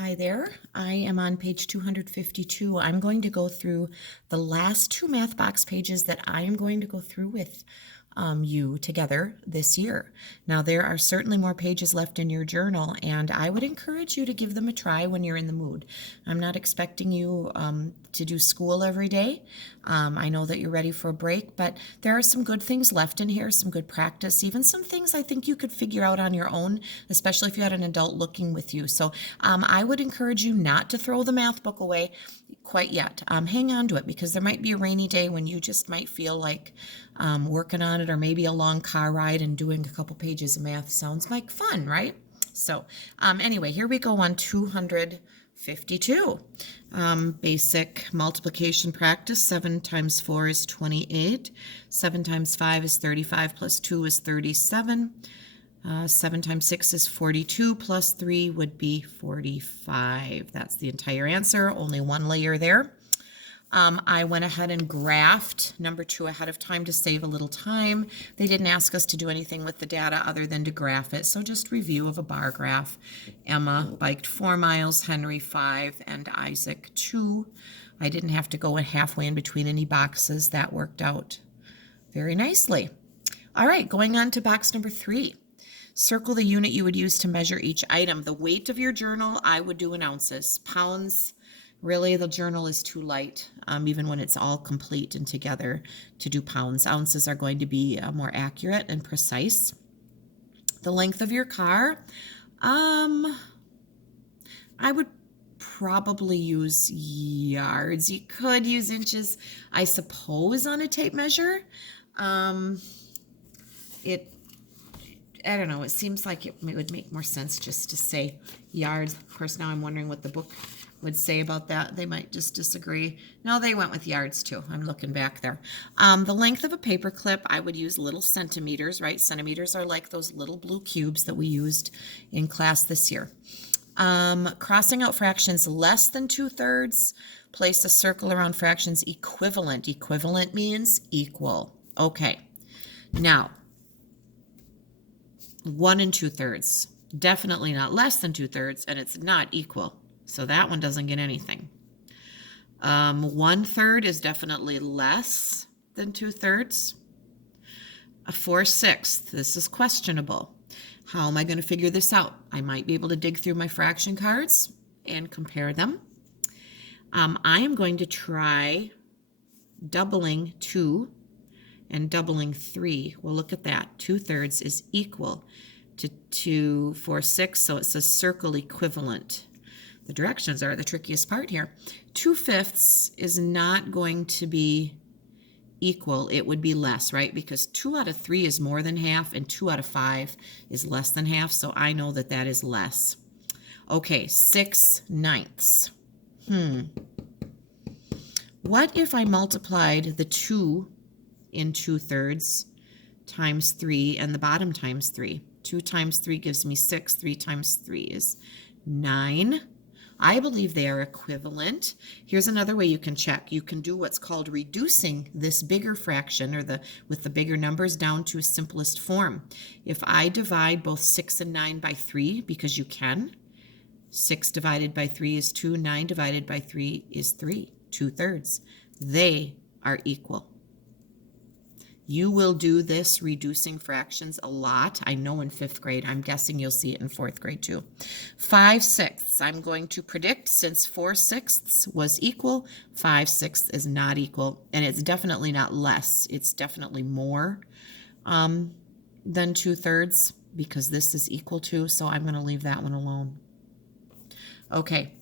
Hi there. I am on page 252. I'm going to go through the last two math box pages that I am going to go through with you together this year. Now, there are certainly more pages left in your journal, and I would encourage you to give them a try when you're in the mood. I'm not expecting you to do school every day. I know that you're ready for a break, but there are some good things left in here, some good practice, even some things I think you could figure out on your own, especially if you had an adult looking with you. So I would encourage you not to throw the math book away quite yet. Hang on to it because there might be a rainy day when you just might feel like working on it, or maybe a long car ride and doing a couple pages of math sounds like fun, right? So anyway, here we go on 252. Basic multiplication practice. 7 times 4 is 28. 7 times 5 is 35 plus 2 is 37. 7 times 6 is 42 plus 3 would be 45. That's the entire answer, only one layer there. I went ahead and graphed number 2 ahead of time to save a little time. They didn't ask us to do anything with the data other than to graph it, so just review of a bar graph. Emma biked 4 miles, Henry 5, and Isaac 2. I didn't have to go halfway in between any boxes. That worked out very nicely. All right, going on to box number 3. Circle the unit you would use to measure each item. The weight of your journal, I would do in ounces. Pounds, really, the journal is too light, even when it's all complete and together, to do pounds. Ounces are going to be more accurate and precise. The length of your car, I would probably use yards. You could use inches, I suppose, on a tape measure. I don't know, it seems like it would make more sense just to say yards. Of course, now I'm wondering what the book would say about that. They might just disagree. No, they went with yards too. I'm looking back there. The length of a paper clip, I would use little centimeters, right? Centimeters are like those little blue cubes that we used in class this year. Crossing out fractions less than 2/3, place a circle around fractions equivalent. Equivalent means equal. Okay, now 1 2/3, definitely not less than 2/3, and it's not equal, so that one doesn't get anything. 1/3 is definitely less than 2/3. A 4/6, this is questionable. How am I going to figure this out? I might be able to dig through my fraction cards and compare them. I am going to try doubling 2 and doubling 3. Well, look at that. 2/3 is equal to 4/6, so it's a circle equivalent. The directions are the trickiest part here. 2/5 is not going to be equal. It would be less, right? Because 2 out of 3 is more than half, and 2 out of 5 is less than half, so I know that that is less. Okay, 6/9. What if I multiplied the 2 in 2/3 times 3 and the bottom times 3? 2 times 3 gives me 6. 3 times 3 is 9. I believe they are equivalent. Here's another way you can check. You can do what's called reducing this bigger fraction, or with the bigger numbers, down to a simplest form. If I divide both 6 and 9 by 3, because you can, 6 divided by 3 is 2, 9 divided by 3 is 3, 2/3. They are equal. You will do this reducing fractions a lot. I know in 5th grade. I'm guessing you'll see it in 4th grade too. 5/6. I'm going to predict, since 4/6 was equal, 5/6 is not equal, and it's definitely not less. It's definitely more than 2/3, because this is equal to, so I'm going to leave that one alone. Okay,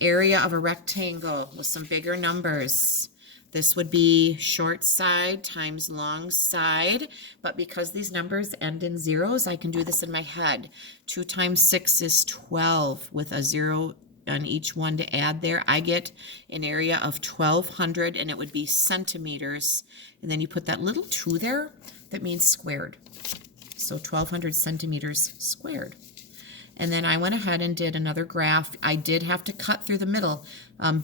area of a rectangle with some bigger numbers. This would be short side times long side, but because these numbers end in zeros, I can do this in my head. 2 times 6 is 12, with a 0 on each one to add there. I get an area of 1,200, and it would be centimeters. And then you put that little 2 there, that means squared. So 1,200 centimeters squared. And then I went ahead and did another graph. I did have to cut through the middle.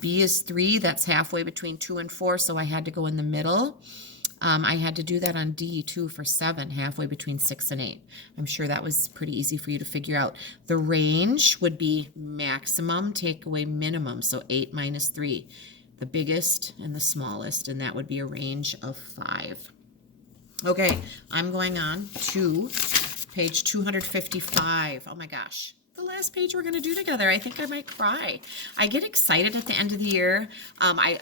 B is 3. That's halfway between 2 and 4, so I had to go in the middle. I had to do that on D too for 7, halfway between 6 and 8. I'm sure that was pretty easy for you to figure out. The range would be maximum, take away minimum, so 8 minus 3. The biggest and the smallest, and that would be a range of 5. Okay, I'm going on to page 255. Oh my gosh. The last page we're going to do together. I think I might cry. I get excited at the end of the year. I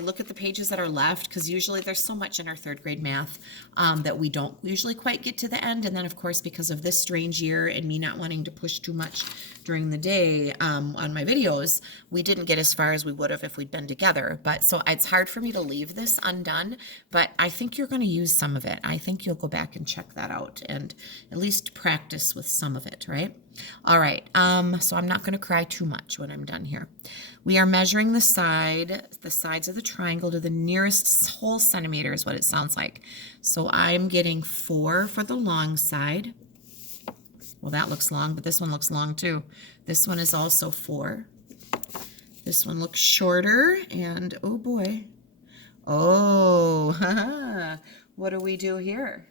look at the pages that are left because usually there's so much in our 3rd grade math that we don't usually quite get to the end. And then, of course, because of this strange year and me not wanting to push too much during the day on my videos, we didn't get as far as we would have if we'd been together. But so it's hard for me to leave this undone, but I think you're going to use some of it. I think you'll go back and check that out and at least practice with some of it, right? All right, so I'm not going to cry too much when I'm done here. We are measuring the sides of the triangle to the nearest whole centimeter is what it sounds like. So I'm getting 4 for the long side. Well, that looks long, but this one looks long too. This one is also 4. This one looks shorter, and oh boy. Oh, what do we do here?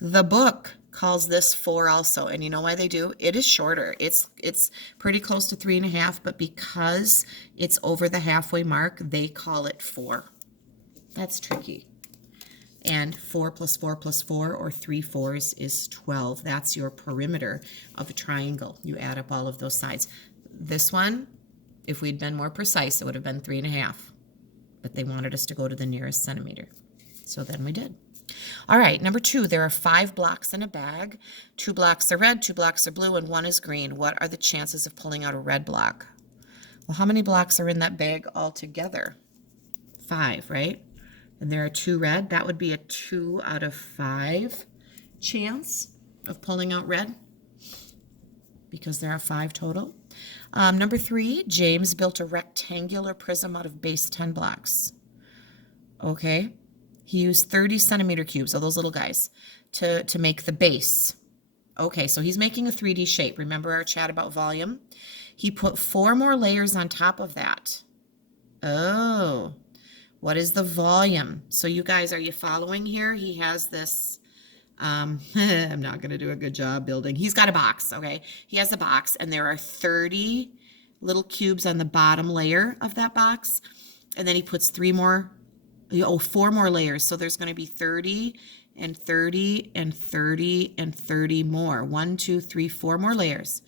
The book calls this 4 also, and you know why they do? It is shorter. It's pretty close to 3.5, but because it's over the halfway mark, they call it 4. That's tricky. And 4 plus 4 plus 4, or 3 4s, is 12. That's your perimeter of a triangle. You add up all of those sides. This one, if we'd been more precise, it would have been 3.5. But they wanted us to go to the nearest centimeter. So then we did. All right, number 2, there are 5 blocks in a bag. 2 blocks are red, 2 blocks are blue, and 1 is green. What are the chances of pulling out a red block? Well, how many blocks are in that bag altogether? 5, right? And there are 2 red. That would be a 2 out of 5 chance of pulling out red because there are 5 total. Number 3, James built a rectangular prism out of base 10 blocks. Okay. He used 30 centimeter cubes, those little guys, to make the base. Okay, so he's making a 3D shape. Remember our chat about volume? He put 4 more layers on top of that. Oh, what is the volume? So you guys, are you following here? He has this, I'm not going to do a good job building. He's got a box, okay? He has a box, and there are 30 little cubes on the bottom layer of that box. And then he puts 4 more layers. So there's going to be 30 and 30 and 30 and 30 more. 1, 2, 3, 4 more layers.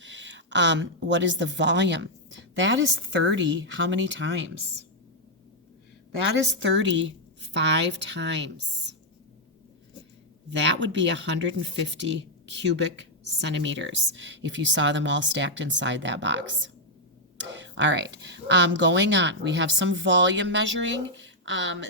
What is the volume? That is 30. How many times? That is 35 times. That would be 150 cubic centimeters if you saw them all stacked inside that box. All right, going on. We have some volume measuring.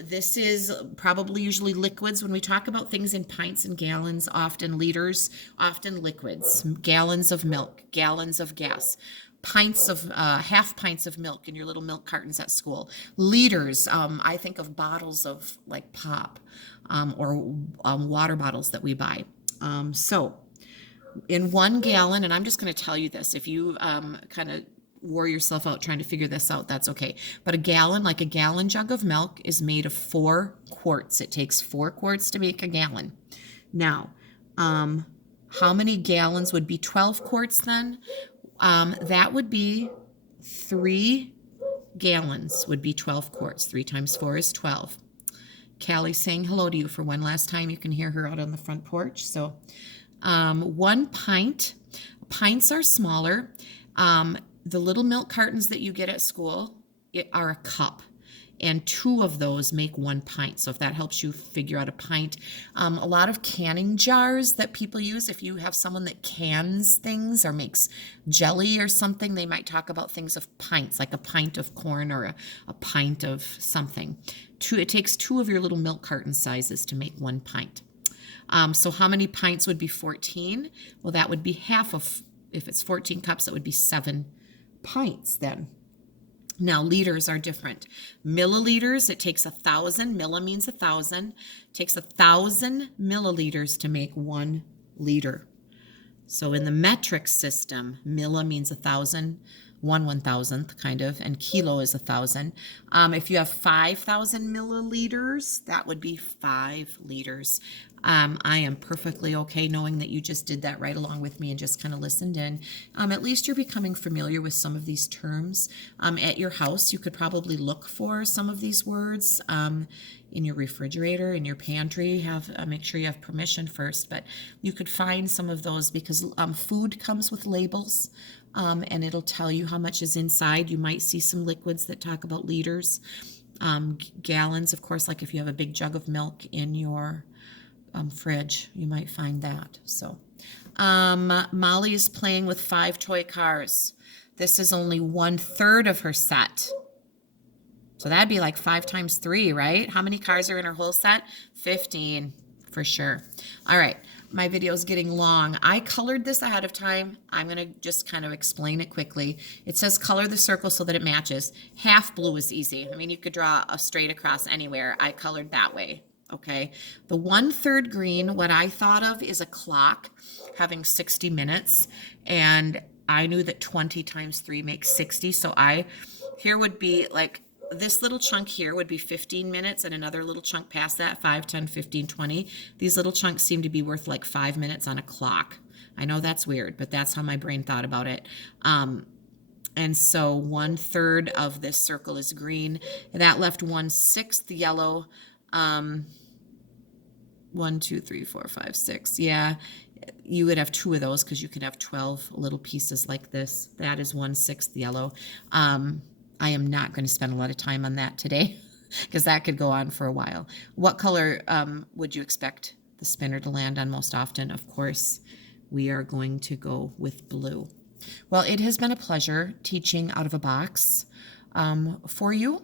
This is probably usually liquids. When we talk about things in pints and gallons, often liters, often liquids, gallons of milk, gallons of gas, pints of, half pints of milk in your little milk cartons at school, liters. I think of bottles of like pop or water bottles that we buy. So in 1 gallon, and I'm just going to tell you this, if you kind of wore yourself out trying to figure this out, that's okay. But a gallon, like a gallon jug of milk, is made of 4 quarts. It takes 4 quarts to make a gallon. Now, how many gallons would be 12 quarts then? That would be 3 gallons would be 12 quarts. 3 times 4 is 12. Callie's saying hello to you for one last time. You can hear her out on the front porch. So 1 pint. Pints are smaller. The little milk cartons that you get at school are a cup, and 2 of those make 1 pint. So if that helps you figure out a pint. A lot of canning jars that people use, if you have someone that cans things or makes jelly or something, they might talk about things of pints, like a pint of corn or a pint of something. It takes 2 of your little milk carton sizes to make 1 pint. So how many pints would be 14? Well, that would be half of, if it's 14 cups, it would be 7 pints then. Now, liters are different. Milliliters, it takes 1,000. Milli means 1,000. It takes 1,000 milliliters to make 1 liter. So in the metric system, milli means 1,000. 1/1000th kind of, and kilo is 1,000. If you have 5,000 milliliters, that would be 5 liters. I am perfectly okay knowing that you just did that right along with me and just kind of listened in. At least you're becoming familiar with some of these terms. At your house, you could probably look for some of these words in your refrigerator, in your pantry. Make sure you have permission first, but you could find some of those because food comes with labels. And it'll tell you how much is inside. You might see some liquids that talk about liters, gallons, of course, like if you have a big jug of milk in your fridge, you might find that. So Molly is playing with 5 toy cars. This is only 1/3 of her set. So that'd be like 5 times 3, right? How many cars are in her whole set? 15 for sure. All right. My video is getting long. I colored this ahead of time. I'm going to just kind of explain it quickly. It says color the circle so that it matches. Half blue is easy. I mean, you could draw a straight across anywhere. I colored that way. Okay. The 1/3 green, what I thought of is a clock having 60 minutes. And I knew that 20 times 3 makes 60. So here would be like, this little chunk here would be 15 minutes and another little chunk past that, 5, 10, 15, 20. These little chunks seem to be worth like 5 minutes on a clock. I know that's weird, but that's how my brain thought about it. And so 1/3 of this circle is green. And that left 1/6 yellow. 1, 2, 3, 4, 5, 6. Yeah, you would have 2 of those because you could have 12 little pieces like this. That is 1/6 yellow. I am not going to spend a lot of time on that today because that could go on for a while. What color would you expect the spinner to land on most often? Of course, we are going to go with blue. Well, it has been a pleasure teaching out of a box for you,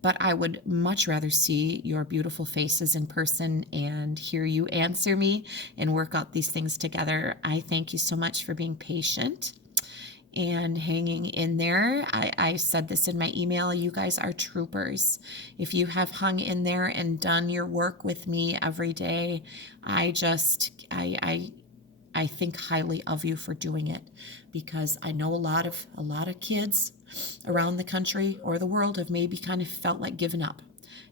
but I would much rather see your beautiful faces in person and hear you answer me and work out these things together. I thank you so much for being patient and hanging in there. I said this in my email. You guys are troopers. If you have hung in there and done your work with me every day, I think highly of you for doing it, because I know a lot of kids around the country or the world have maybe kind of felt like giving up,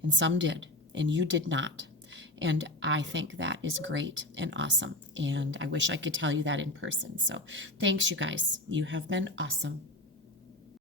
and some did, and you did not. And I think that is great and awesome. And I wish I could tell you that in person. So thanks, you guys. You have been awesome.